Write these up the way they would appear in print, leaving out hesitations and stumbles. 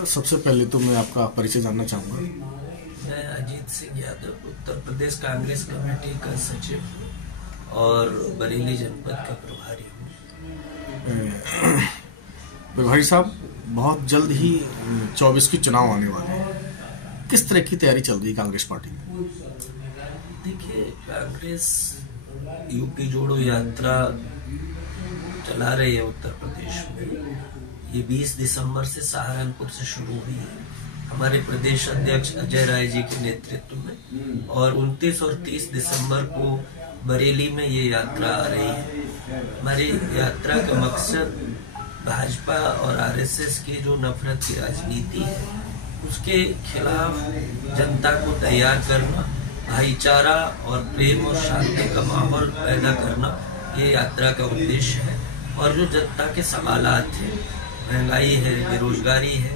Sir, सबसे पहले तो मैं आपका परिचय जानना चाहूँगा। मैं अजीत सिंह यादव, उत्तर प्रदेश कांग्रेस कमेटी का सचिव और बरेली जनपद का प्रभारी हूँ। प्रभारी साहब, बहुत जल्द ही 24 के चुनाव आने वाले हैं, किस तरह की तैयारी चल रही है कांग्रेस पार्टी में? देखिए, कांग्रेस यूपी जोड़ो यात्रा चला रही है उत्तर प्रदेश में। ये 20 दिसंबर से सहारनपुर से शुरू हुई है हमारे प्रदेश अध्यक्ष अजय राय जी के नेतृत्व में, और 29 और 30 दिसंबर को बरेली में ये यात्रा आ रही है। हमारी यात्रा का मकसद भाजपा और आरएसएस की जो नफरत की राजनीति है उसके खिलाफ जनता को तैयार करना, भाईचारा और प्रेम और शांति का माहौल पैदा करना, ये यात्रा का उद्देश्य है। और जो जनता के सवालात हैं, महंगाई है, बेरोजगारी है,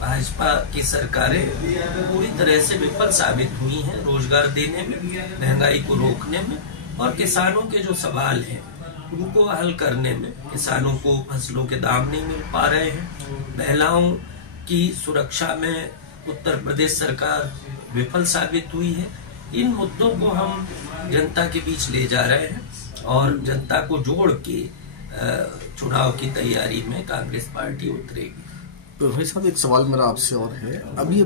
भाजपा की सरकारें पूरी तरह से विफल साबित हुई हैं रोजगार देने में, महंगाई को रोकने में, और किसानों के जो सवाल हैं उनको हल करने में। किसानों को फसलों के दाम नहीं मिल पा रहे हैं, महिलाओं की सुरक्षा में उत्तर प्रदेश सरकार विफल साबित हुई है। इन मुद्दों को हम जनता के बीच ले जा रहे हैं और जनता को जोड़ के चुनाव की तैयारी में कांग्रेस पार्टी उतरेगी। तो भाई साहब, एक सवाल मेरा आपसे और है। अभी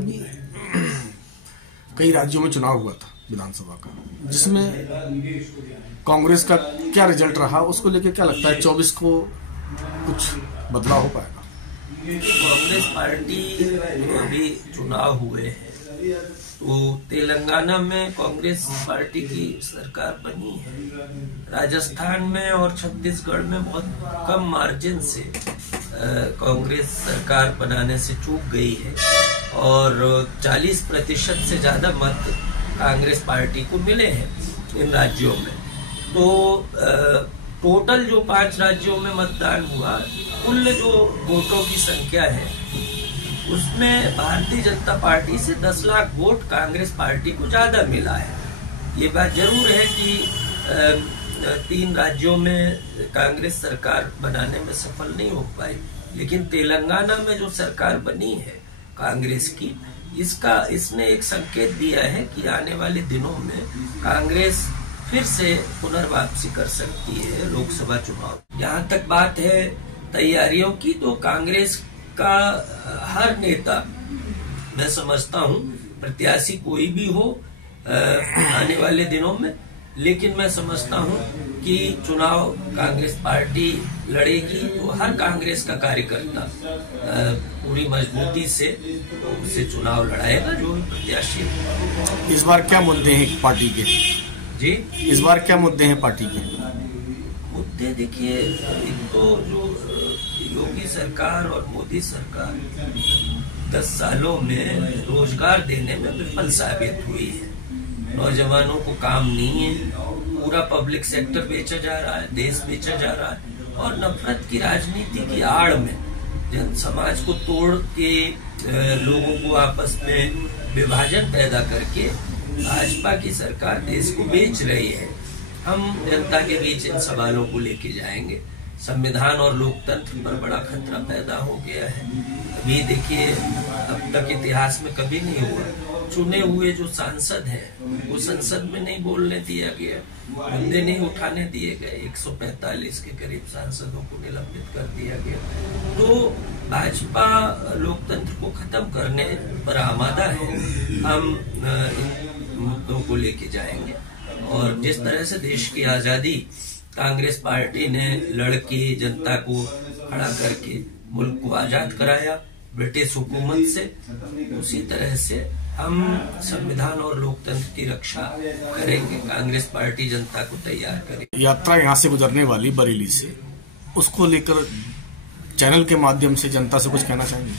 कई राज्यों में चुनाव हुआ था विधानसभा का, जिसमें कांग्रेस का क्या रिजल्ट रहा, उसको लेकर क्या लगता है 24 को कुछ बदलाव हो पाएगा? कांग्रेस पार्टी अभी चुनाव हुए हैं तो तेलंगाना में कांग्रेस पार्टी की सरकार बनी है। राजस्थान में और छत्तीसगढ़ में बहुत कम मार्जिन से कांग्रेस सरकार बनाने से चूक गई है और 40% से ज्यादा मत कांग्रेस पार्टी को मिले हैं इन राज्यों में। तो टोटल जो 5 राज्यों में मतदान हुआ, कुल जो वोटों की संख्या है उसमें भारतीय जनता पार्टी से 10 लाख वोट कांग्रेस पार्टी को ज्यादा मिला है। ये बात जरूर है कि 3 राज्यों में कांग्रेस सरकार बनाने में सफल नहीं हो पाई, लेकिन तेलंगाना में जो सरकार बनी है कांग्रेस की, इसने एक संकेत दिया है कि आने वाले दिनों में कांग्रेस फिर से पुनर्वापसी कर सकती है लोकसभा चुनाव। यहाँ तक बात है तैयारियों की, तो कांग्रेस का हर नेता, मैं समझता हूँ प्रत्याशी कोई भी हो आने वाले दिनों में, लेकिन मैं समझता हूँ कि चुनाव कांग्रेस पार्टी लड़ेगी तो हर कांग्रेस का कार्यकर्ता पूरी मजबूती से उसे चुनाव लड़ाएगा जो भी प्रत्याशी है। इस बार क्या मुद्दे हैं पार्टी के? जी, इस बार क्या मुद्दे हैं पार्टी के? मुद्दे देखिए, एक तो जो योगी सरकार और मोदी सरकार 10 सालों में रोजगार देने में विफल साबित हुई है। नौजवानों को काम नहीं है, पूरा पब्लिक सेक्टर बेचा जा रहा है, देश बेचा जा रहा है, और नफरत की राजनीति की आड़ में जन समाज को तोड़ के लोगों को आपस में विभाजन पैदा करके भाजपा की सरकार देश को बेच रही है। हम जनता के बीच इन सवालों को लेके जाएंगे। संविधान और लोकतंत्र पर बड़ा खतरा पैदा हो गया है। अभी देखिए, अब तक इतिहास में कभी नहीं हुआ, चुने हुए जो सांसद हैं वो संसद में नहीं बोलने दिया गया, मुद्दे नहीं उठाने दिए गए। 145 के करीब सांसदों को निलंबित कर दिया गया। तो भाजपा लोकतंत्र को खत्म करने पर आमादा है। हम इन मुद्दों को लेके जाएंगे, और जिस तरह से देश की आजादी कांग्रेस पार्टी ने लड़के जनता को खड़ा करके मुल्क को आजाद कराया ब्रिटिश हुकूमत से, उसी तरह से हम संविधान और लोकतंत्र की रक्षा करेंगे। कांग्रेस पार्टी जनता को तैयार करेगी। यात्रा यहाँ से गुजरने वाली बरेली से, उसको लेकर चैनल के माध्यम से जनता से कुछ कहना चाहेंगे?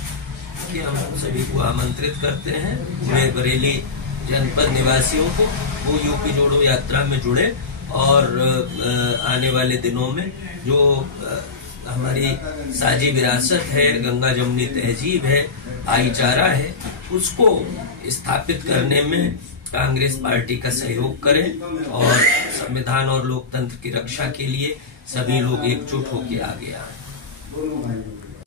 कि हम सभी को आमंत्रित करते हैं, पूरे बरेली जनपद निवासियों को, वो यूपी जोड़ो यात्रा में जुड़े और आने वाले दिनों में जो हमारी साझी विरासत है, गंगा जमुनी तहजीब है, भाईचारा है, उसको स्थापित करने में कांग्रेस पार्टी का सहयोग करें और संविधान और लोकतंत्र की रक्षा के लिए सभी लोग एकजुट होकर आगे आए।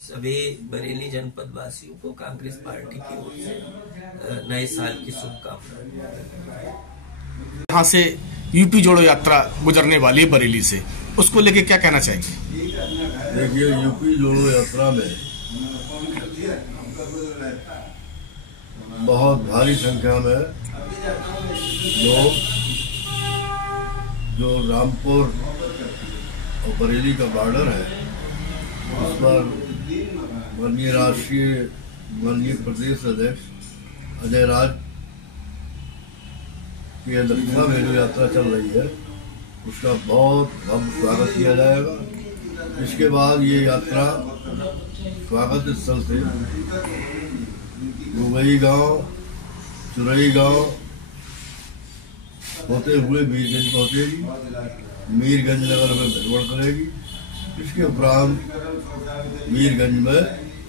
सभी बरेली जनपद वासियों को कांग्रेस पार्टी की ओर से नए साल की शुभकामनाएं। यहाँ से यूपी जोड़ो यात्रा गुजरने वाली है बरेली से, उसको लेके क्या कहना चाहेंगे? देखिए, यूपी जोड़ो यात्रा में बहुत भारी संख्या में लोग जो रामपुर और बरेली का बॉर्डर है उस पर माननीय प्रदेश अध्यक्ष अजय राज की अध्यक्षता में जो यात्रा चल रही है उसका बहुत भव्य स्वागत किया जाएगा। इसके बाद ये यात्रा स्वागत स्थल से गुगई गांव, चुरई गांव होते हुए मीरगंज पहुंचेगी। मीरगंज नगर में भ्रमण करेगी। इसके उपरांत मीरगंज में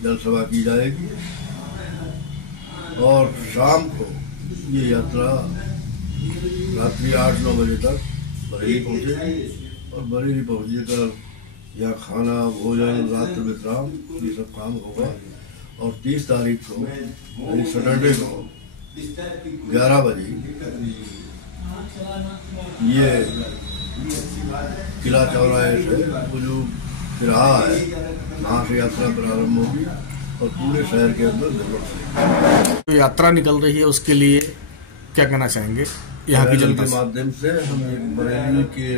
जनसभा की जाएगी और शाम को ये यात्रा रात्रि 8-9 बजे तक बरेली पहुंचेगी और बरेली पहुंचने कर यहाँ खाना, भोजन, रात्रि विश्राम ये सब काम होगा। और 30 तारीख को यानी सैटरडे को 11 बजे ये किला चौराहे से वो जो तिराहा है वहाँ से यात्रा प्रारंभ होगी और पूरे शहर के अंदर तो यात्रा निकल रही है, उसके लिए क्या कहना चाहेंगे यहाँ की जनता के माध्यम से? हम एक बरेली के